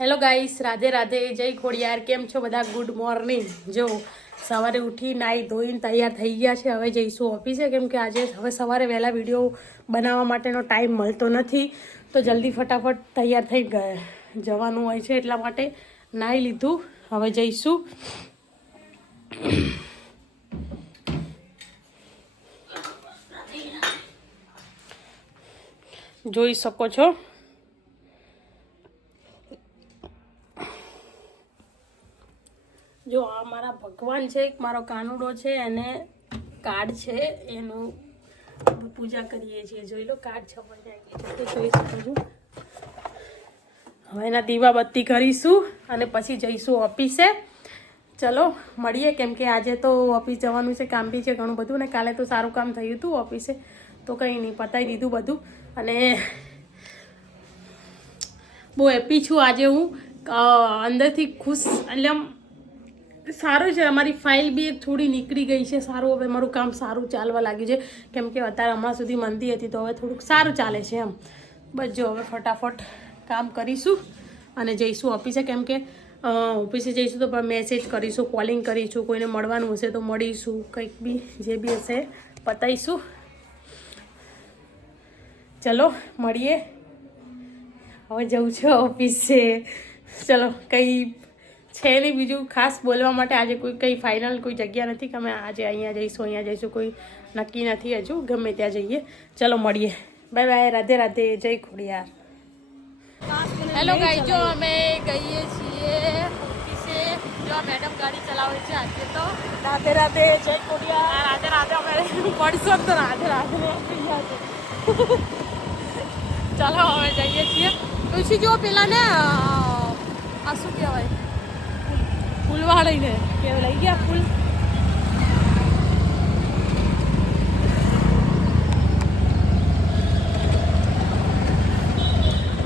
Hello guys, Radhe Radhe, જય ખોડિયાર. કેમ છો બધા? Good morning. જો સવારે ઉઠી નાહી ધોઈને તૈયાર થઈ ગયા છે. હવે જઈશું ઓફિસે, કેમ કે આજે હવે સવારે વહેલા વિડીયો બનાવવા માટેનો ટાઈમ મળતો નથી, તો જલ્દી ફટાફટ તૈયાર થઈ ગયા જવાનું હોય છે, એટલા માટે નાહી લીધું. હવે જઈશું. જોઈ શકો છો જો આ મારા ભગવાન છે, મારો કાનુડો છે અને કાર્ડ છે, એનું પૂજા કરીએ છીએ. જોઈ લો, કાર્ડ છપાઈ જાય છે, જોઈ શકો છો. હવે એના દીવાબત્તી કરીશું અને પછી જઈશું ઓફિસે. ચલો મળીએ, કેમ કે આજે તો ઓફિસ જવાનું છે, કામ બી છે ઘણું બધું, ને કાલે તો સારું કામ થયું હતું ઓફિસે, તો કંઈ નહીં, પતાવી દીધું બધું. અને બહુ હેપી છું આજે હું, અંદરથી ખુશ. એટલે આમ સારું છે, અમારી ફાઇલ બી એક થોડી નીકળી ગઈ છે. સારું, હવે મારું કામ સારું ચાલવા લાગ્યું છે, કેમ કે અત્યારે હમણાં સુધી મંદી હતી, તો હવે થોડુંક સારું ચાલે છે એમ. બસ જો હવે ફટાફટ કામ કરીશું અને જઈશું ઓફિસે, કેમ કે ઓફિસે જઈશું તો મેસેજ કરીશું, કોલિંગ કરીશું, કોઈને મળવાનું હશે તો મળીશું, કંઈક બી જે બી હશે પતાવીશું. ચલો મળીએ. હવે જવું છે ઓફિસે. ચલો, કંઈ છે નહીં બીજું ખાસ બોલવા માટે. આજે કંઈ ફાઇનલ કોઈ જગ્યા નથી કે અમે આજે અહીંયા જઈશું, કોઈ નક્કી નથી હજુ, ગમે ત્યાં જઈએ. ચલો મળીએ, બાય બાય, રાધે રાધે, જય ખોડિયાર. હેલો ગાઈ, જો અમે ગઈએ છીએ ઓફિસે. જો મેડમ ગાડી ચલાવે છે આજે તો. રાધે રાધે, જય ખોડિયાર. રાધે રાધે, અમે પડશો તો રાધે રાધે થઈ ગયા છે. ચલો હવે જઈએ છીએ. પછી જો પેલા ને આ શું કહેવાય, ફૂલવાળીને કે લઈ ગયા ફૂલ.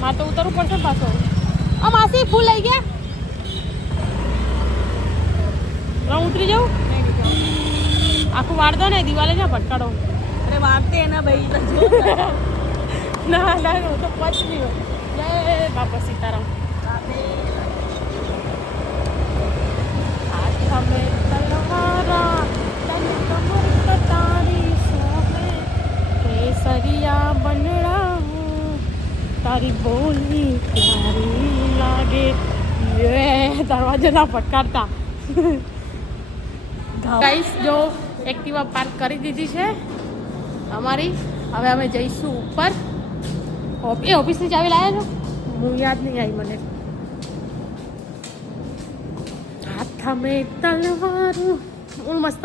માં તો ઉતરવું પડશે પાછો. માસી ફૂલ લઈ ગયા, ઉતરી જાઉં. આખું વાળ દો ને, દિવાલે જ્યાં ભટકાડો. અરે વાળતે એના ભાઈ ના ના, હું તો પછલી હોય. જય બાપા સીતારામ. हमें तलवारा तन कमर कटारी सोहे केसरिया बनड़ा तारी बोली प्यारी लागे. ये दरवाजा ना फटकारता. गाइस, जो एक्टिवा पार्क કરી દીધી છે અમારી. હવે અમે જઈશું ઉપર. એ ઓફિસની ચાવી લાવ્યા છો? હું યાદ નહીં આવી મને. હાથમે તલવારું મસ્ત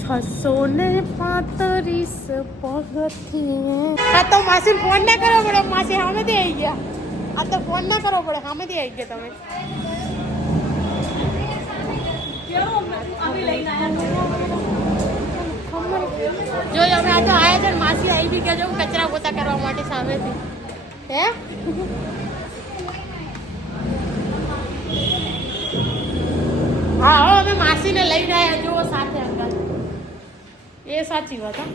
635 પગથિયે. આ તો માસી ફોન ના કરવો પડે, માસી સામેથી આવી ગયા. આ તો ફોન ના કરવો પડે, સામેથી આવી ગયા તમે. જો અમે આ તો આવ્યા છે, માસી આવી બી ગયા, જો કચરા પોતા કરવા માટે સામેથી. હે હા, હવે અમે માસીને લઈને આવ્યા જુઓ સાથે અંદર. એ સાચી વાત. હા,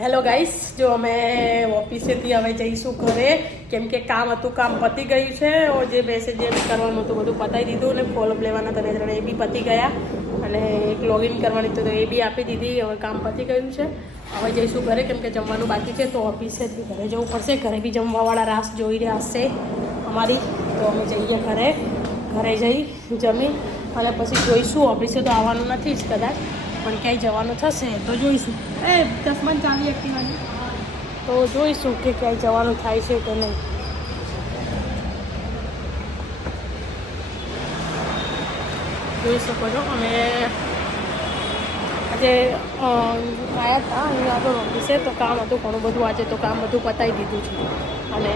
હેલો ગાઈસ, જો અમે ઓફિસેથી હવે જઈશું ઘરે, કેમ કે કામ હતું, કામ પતી ગયું છે. જે મેસેજ જે કરવાનું હતું બધું પતાવી દીધું, અને ફોલોઅપ લેવાના હતા 2-3, એ બી પતી ગયા, અને એક લોગિન કરવાની તો એ બી આપી દીધી. હવે કામ પતી ગયું છે. હવે જઈશું ઘરે, કેમ કે જમવાનું બાકી છે, તો ઓફિસેથી ઘરે જવું પડશે. ઘરે બી જમવાવાળા રાસ જોઈ રહ્યા હશે અમારી, તો અમે જઈએ ઘરે. ઘરે જઈ જમી અને પછી જોઈશું. ઓફિસે તો આવવાનું નથી જ કદાચ, પણ ક્યાંય જવાનું થશે તો જોઈશું. એ 10 ચાલી એક્ટિવાની, તો જોઈશું કે ક્યાંય જવાનું થાય છે કે નહીં. જોઈ શકો છો, અમે આજે આવ્યા હતા અહીંયા આગળ ઓફિસે, તો કામ હતું ઘણું બધું. આજે તો કામ બધું પતાવી દીધું છે, અને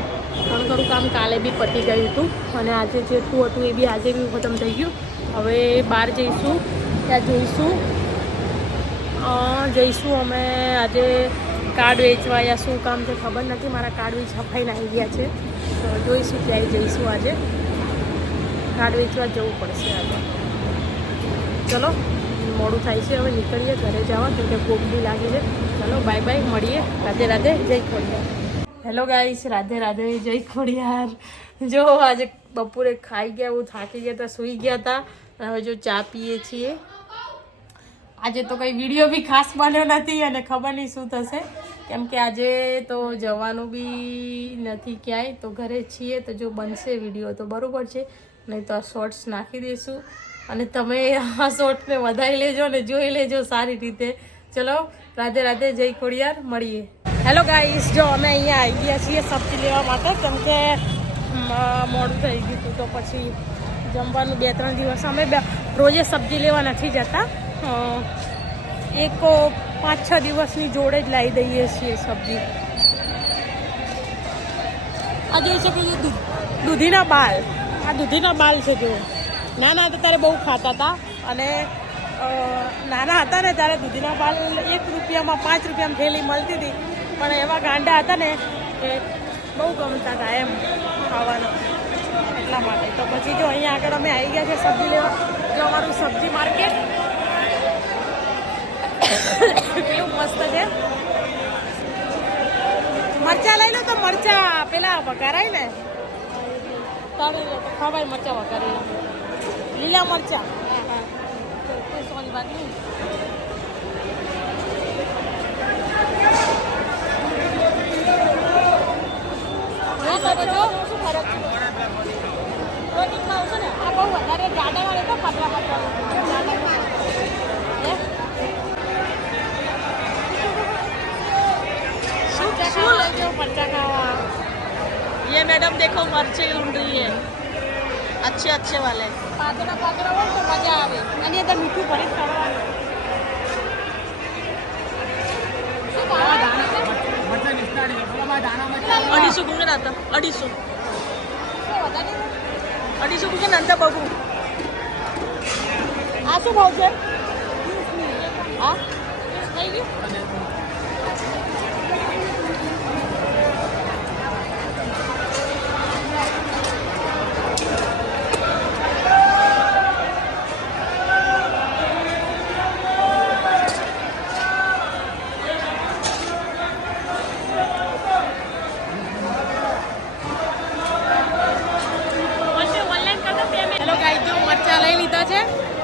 ઘણું કામ કાલે બી પતી ગયું હતું, અને આજે જેટલું હતું એ બી આજે બી ખતમ થઈ ગયું. હવે બહાર જઈશું, ત્યાં જઈશું અમે આજે કાર્ડ વેચવા, યા શું કામ છે ખબર નથી. મારા કાર્ડ બી છપાઈને આવી ગયા છે, તો જોઈશું ક્યાંય જઈશું. આજે કાર્ડ વેચવા જવું પડશે આજે. ચલો, મોડું થાય છે, હવે નીકળીએ ઘરે જવા, કેમ કે ભૂખ બી લાગી છે. ચલો બાય બાય, મળીએ. રાધે રાધે, જય ખોડિયાર. હેલો ગાઈસ, રાધે રાધે, જય ખોડિયાર. જો આજે બપોરે ખાઈ ગયા, હું થાકી ગયા હતા, સૂઈ ગયા હતા. હવે જો ચા પીએ છીએ. આજે તો કંઈ વિડીયો બી ખાસ બન્યો નથી અને ખબર નહીં શું થશે, કેમ કે આજે તો જવાનું બી નથી ક્યાંય, તો ઘરે છીએ. તો જો બનશે વિડીયો તો બરાબર છે, નહીં તો આ શોર્ટ્સ નાખી દઈશું અને તમે આ શોર્ટ્સને વધારી લેજો ને જોઈ લેજો સારી રીતે. ચલો, રાધે રાધે, જય ખોડિયાર, મળીએ. હેલો ગાઈસ, જો અમે અહીંયા આવી ગયા છીએ સબ્જી લેવા માટે, કેમ કે મોડું થઈ ગયું હતું. તો પછી જમવાનું 2-3 દિવસ અમે રોજે સબ્જી લેવા નથી જતા, એક 5-6 દિવસની જોડે જ લાવી દઈએ છીએ સબ્જી. આ જોઈ શકો છો દૂધીના બાલ, આ દૂધીના બાલ છે. જો નાના હતા ત્યારે બહુ ખાતા હતા, અને નાના હતા ને ત્યારે દૂધીના બાલ 1 રૂપિયામાં 5 રૂપિયામાં થેલી મળતી હતી, પણ એવા ગાંડા હતા ને કે બહુ ગમતા હતા એમ ખાવાના, એટલા માટે. તો પછી જો અહીંયા આગળ અમે આવી ગયા છે સબ્જી લેવા. જો અમારું સબ્જી માર્કેટ કેવું મસ્ત છે. મરચા લઈ લો તો મરચા પેલા વઘારાય ને, તળી લો તો ખવાય. મરચા વઘારી લો, લીલા મરચા. સોની વાત નહીં. શું ફરક છે? પ્રોટીનમાં આવશે ને, આ બહુ વધારે જાડા વાળે તો પતલા પતલા. ये मैडम देखो मर्चे ढूंढ रही है, अच्छे अच्छे वाले. પાતળા પાતળા હોય તો મજા આવે, અને અંદર મીઠું ભરી ખાવાનું. અઢીસો કુંગર હતા, 250 કુંગર નંતા બાબુ. આ શું ભાવ છે? હા થઈ ગયું.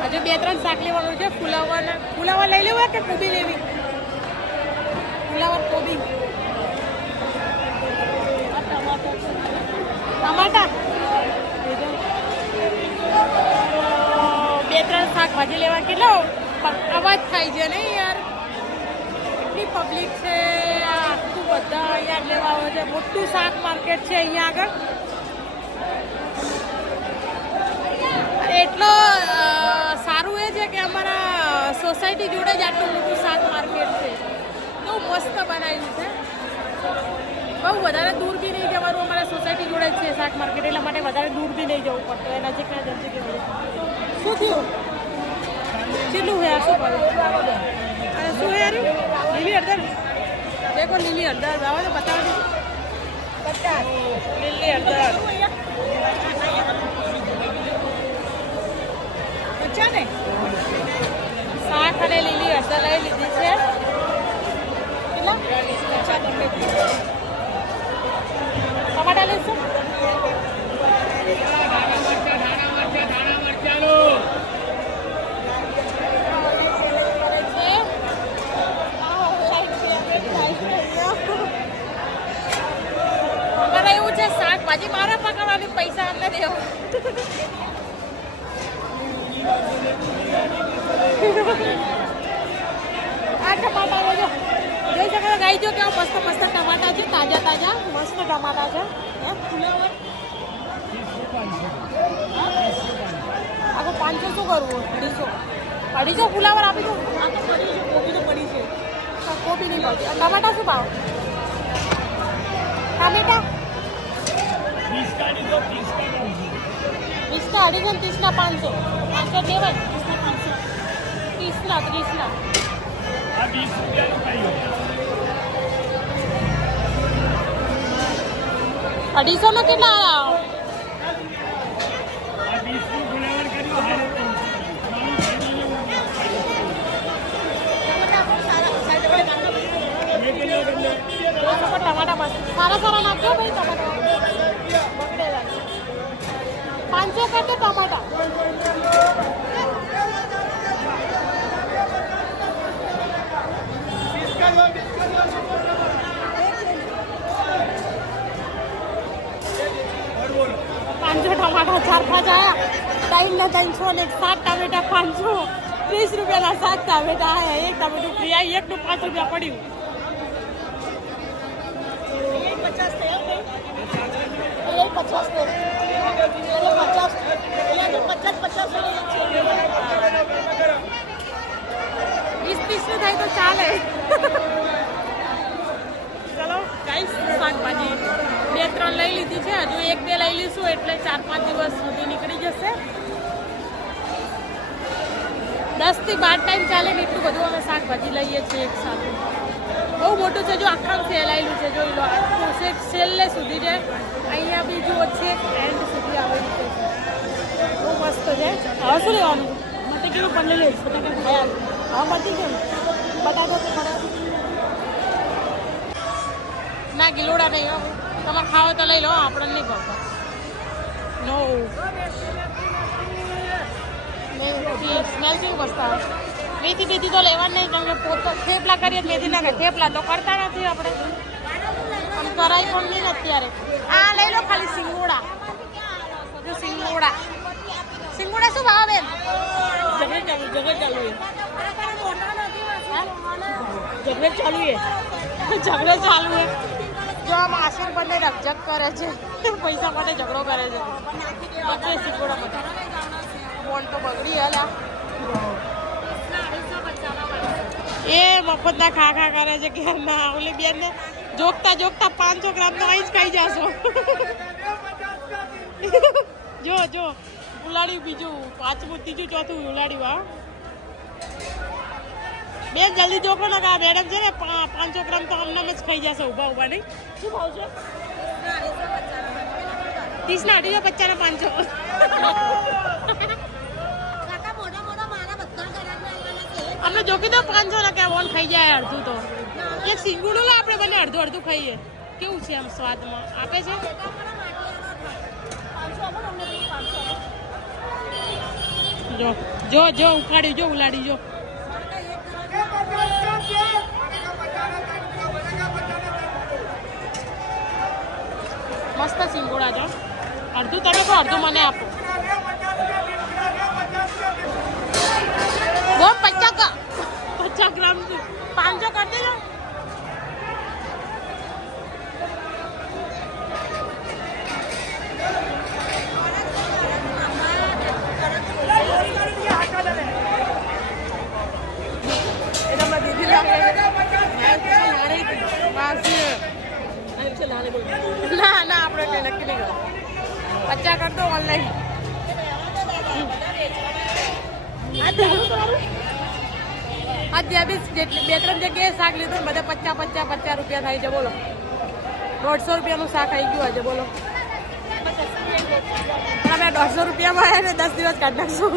હજુ 2-3 શાક લેવાનું છે. ફુલાવા લઈ લેવા કે કોબી લેવી? ફુલાવા કોબી, ટમાટા. 2-3 શાકભાજી લેવા. કેટલો અવાજ થાય છે ને યાર, એટલી પબ્લિક છે. આખું બધા અહીંયા લેવા આવે છે. મોટું શાક માર્કેટ છે અહીંયા આગળ. એટલો સારું એ છે કે અમારા સોસાયટી જોડે જ આટલું મોટું શાક માર્કેટ છે. બહુ મસ્ત બનાવ્યું છે. બહુ વધારે દૂર બી નહીં જવાનું, અમારા સોસાયટી જોડે જ છે શાક માર્કેટ, એટલા માટે વધારે દૂર બી નહીં જવું પડતું. એ નજીકના જલ્દી કે શું થયું? કેટલું હે? શું કરે? અને શું હે? લીલી હળદર દેખો, લીલી હળદર આવો તો બતાવો. લીલી હળદર શાક અને લીલી હળદર લઈ લીધી છે. ટમાટા લઈશું. અમારે એવું છે, શાકભાજી મારા પકડવાની, પૈસા અમને દેવો. આ ટમાટા જો જોઈ શકો છો ગાઈ, જો કેવા મસ્ત મસ્ત ટમાટા છે, તાજા તાજા મસ્ત ટમાટા છે. આખું 500 શું કરવું? 250 ફુલાવર આપી દો. આ તો પડી છે, કોબી તો પડી છે. કોબી નહીં પડતી. ટમાટા શું ભાવ? ટામેટા 20 का 250, 30 का 500. 500 દેવાય. 30 ના 30 ના. 250 નો કેટલા? ટમાટા બસ સારા સારા 500 कर दे टमाटर। टमाटर 4-5 आया 300 ने 7 टमेटा 500 30 रुपया 7 टमेटा आया 1 टमेटो फ्री आई 1 નું 5 રૂપિયા પડ્યું 50 थे 50 थे 20-30 નું થાય તો ચાલે ચલો ગાઈસ શાકભાજી 2-3 લઈ લીધી છે હજુ 1-2 લઈ લઈશું એટલે 4-5 દિવસ સુધી નીકળી જશે 10 થી 12 ટાઈમ ચાલે ને એટલું બધું અમે શાકભાજી લઈએ છીએ એક સાથે બહુ મોટું છે જો આખા ફેલાયેલું છે જોઈ લો આખું છે છેલ્લે સુધી છે અહીંયા બી જુઓ છે એન્ડ સુધી આવેલું છે બહુ મસ્ત છે હવે શું લેવાનું મને કેવું પણ લઈ લઈશ મને કંઈ ખાયા હા બધી ગયું બટાકા તો ખરા ના ગિલોડા નહીં હો તમે ખાઓ તો લઈ લો આપણને નહીં ભાવતા નો સ્મેલ કેવું મસ્ત આવે મેથી બેથી તો લેવા નહીં કારણ કે પોતો થેપલા કરીએ મેથી નાખે થેપલા તો કરતા નથી આપણે અને કરાય પણ નહીં અત્યારે આ લઈ લો ખાલી સિંગોડા જો સિંગોડા શું ભાવ બેન जगह चालू है ઝઘડો ચાલુ હે જો આમ આશીર બંને રકઝક કરે છે પૈસા માટે ઝઘડો કરે છે બધે સિંગોડા બધા ફોન તો બગડી હલા એ મફતના ખા કરે છે કે ના ઓલી બેન ને જોગતા 500 ગ્રામ તો અહીં જ ખાઈ જાશો જો ઉલાડ્યું બીજું 5મું 3જું 4થું ઉલાડ્યું હા બેન જલ્દી જોખો ને કા મેડમ છે ને 500 ગ્રામ તો અમને જ ખાઈ જશે ઊભા નહીં શું ભાવ છે 30 ના 50 ના 500 અમે જોકી તો 500 ના કે ઓન ખાઈ જાય અડધું તો એક સિંગુડું લે આપણે બંને અડધું ખાઈએ કેવું છે આમ સ્વાદમાં આપે છે જો ઉખાડ્યું જો ઉલાડી જો મસ્ત સિંગોડા જો અડધું તમે તો અડધું મને આપો वो 50 ग्राम 500 कर देना ના આપણે નક્કી નહીં કરો 50 कर दो ऑनलाइन આજે બી 2-3 જગ્યાએ શાક લીધું ને બધા 50 રૂપિયા થાય છે બોલો 150 રૂપિયાનું શાક આવી ગયું આજે બોલો અમે 150 રૂપિયામાં આવે ને 10 દિવસ કાઢી નાખશું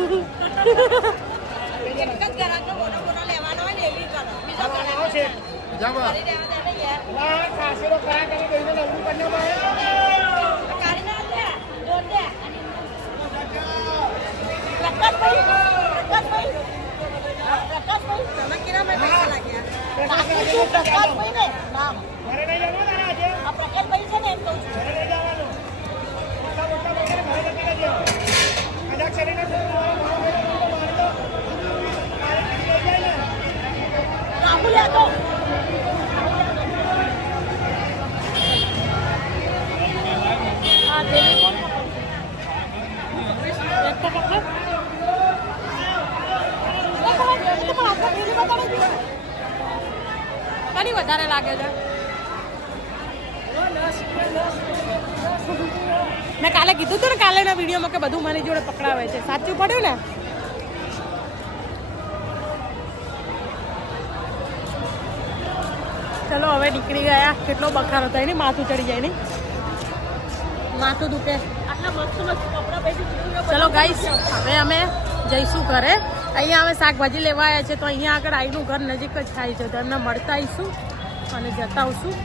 કની વધારે લાગે છે મેં કાલે કીધું હતું ને કાલેના વિડીયોમાં કે બધું મારી જોડે પકડાવે છે સાચું પડ્યું ને ચલો હવે નીકળી ગયા કેટલો બખારો થાય ને માથું ચડી જાય ને માથું દુખે ચલો ગાઈસ હવે અમે જઈશું ઘરે અહીંયા અમે શાકભાજી લેવા આવ્યા છે તો અહીંયા આગળ આઈનું ઘર નજીક જ થાય છે તો એમને મળતા આવીશું અને જતા આવશું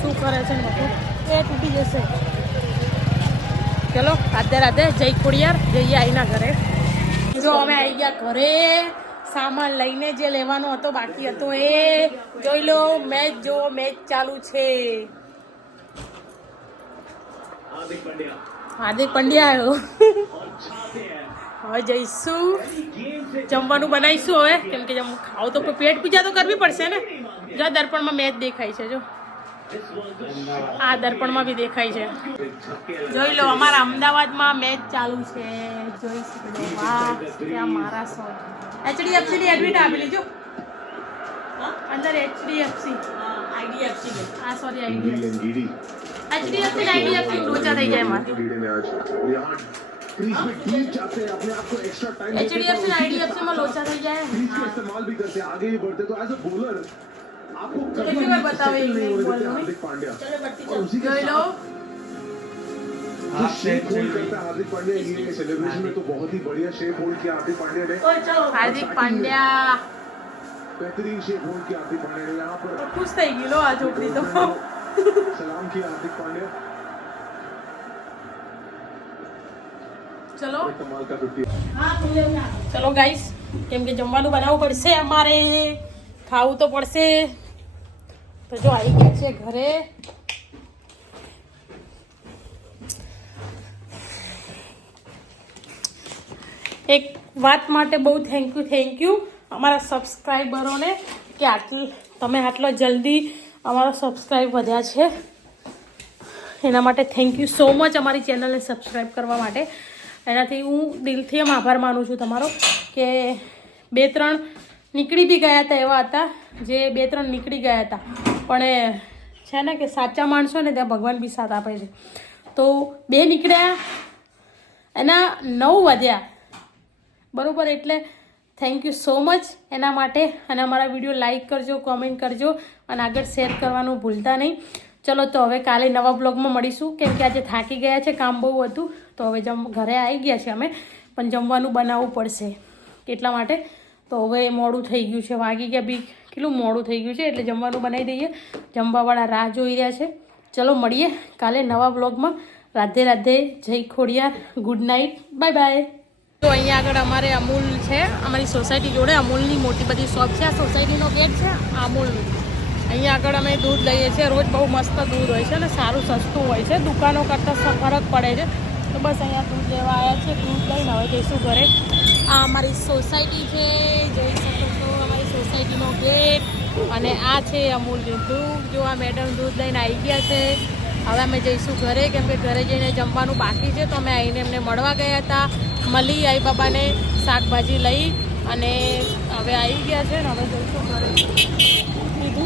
શું કરે છે બધું એ તૂટી જશે ચલો રાધે રાધે, જય ખોડિયાર, જઈએ આઈના ઘરે. જો અમે આવી ગયા ઘરે, સામાન લઈને જે લેવાનો હતો બાકી હતો એ જોઈ લો. મેચ જો મેચ ચાલુ છે. હાર્દિક પંડ્યા આવ્યો. હવે જઈશું જમવાનું બનાવીશું હવે, કેમ કે ખાવ તો પેટ પૂજા તો કરવી પડશે ને. જો દર્પણમાં મેચ દેખાય છે, જો આ દર્પણમાં બી દેખાય છે. જોઈ લો અમારા અમદાવાદમાં મેચ ચાલુ છે. જોઈ શકો. વાહ ત્યાં મારા શોટ. HDFC ની એડમિટ આપેલી જો અંદર. HDFC IDFC હા સોરી IDFC HDFC ને IDFC લોચા થઈ જાય મારે. HDFC ને IDFC માં લોચા થઈ જાય. કેટલી વાર બતાવે જોઈ લો. शेप होल्ड करता है हार्दिक पांड्या. ये सेलिब्रेशन में तो बहुत ही बढ़िया शेप होल्ड किया हार्दिक पांड्या ने. हार्दिक पांड्या बेहतरीन शेप होल्ड किया हार्दिक पांड्या ने. यहाँ पर खुश થઈ ગઈ લો આ છોકરી તો. सलाम किया हार्दिक पांड्या. ચલો कमाल का 50. ચલો ગાઈસ, કેમ કે જમવાનું બનાવવું પડશે અમારે, ખાવું તો પડશે. તો જો આવી ગયા છે ઘરે. એક વાત માટે બહુ થેન્ક યુ અમારા સબસ્ક્રાઈબરોને કે તમે આટલો જલ્દી અમારો સબસ્ક્રાઈબ વધ્યા છે. એના માટે થેન્ક યુ સો મચ અમારી ચેનલને સબસ્ક્રાઈબ કરવા માટે. એનાથી હું દિલથી એમ આભાર માનું છું તમારો. કે 2-3 નીકળી બી ગયા હતા, એવા હતા જે 2-3 નીકળી ગયા હતા, પણ એ છે ને કે સાચા માણસો ને ત્યાં ભગવાન બી સાથ આપે છે. તો 2 નીકળ્યા, એના 9 વધ્યા બરાબર. એટલે થેન્ક યુ સો મચ એના માટે. અને અમારા વિડીયો લાઈક કરજો, કોમેન્ટ કરજો અને આગળ શેર કરવાનું ભૂલતા નહીં. ચલો તો હવે કાલે નવા બ્લોગમાં મળીશું, કેમ કે આજે થાકી ગયા છે, કામ બહુ હતું. તો હવે ઘરે આવી ગયા છે અમે, પણ જમવાનું બનાવવું પડશે એટલા માટે. તો હવે મોડું થઈ ગયું છે, વાગી ગયા બી કેટલું મોડું થઈ ગયું છે, એટલે જમવાનું બનાવી દઈએ. જમવાવાળા રાહ જોઈ રહ્યા છે. ચલો મળીએ કાલે નવા બ્લોગમાં. રાધે રાધે, જય Khodiyar, good night, bye bye. તો અહીંયા આગળ અમારે અમૂલ છે, અમારી સોસાયટી જોડે અમૂલની મોટી બધી શોપ છે. આ સોસાયટીનો ગેટ છે અમૂલનું. અહીંયા આગળ અમે દૂધ લઈએ છીએ. રોજ બહુ મસ્ત દૂધ હોય છે અને સારું સસ્તું હોય છે, દુકાનો કરતાં ફરક પડે છે. તો બસ અહીંયા દૂધ લેવા આવ્યા છે. દૂધ લઈને હવે જઈશું ઘરે. આ અમારી સોસાયટી છે, જોઈ શકો છો અમારી સોસાયટીનો ગેટ. અને આ છે અમૂલનું દૂધ. જો આ મેડમ દૂધ લઈને આવી ગયા છે. હવે અમે જઈશું ઘરે, કેમ કે ઘરે જઈને જમવાનું બાકી છે. તો અમે આવીને એમને મળવા ગયા હતા, મળી આઈ બાબાને શાકભાજી લઈ અને હવે આવી ગયા છે ને હવે જઈશું ઘરે.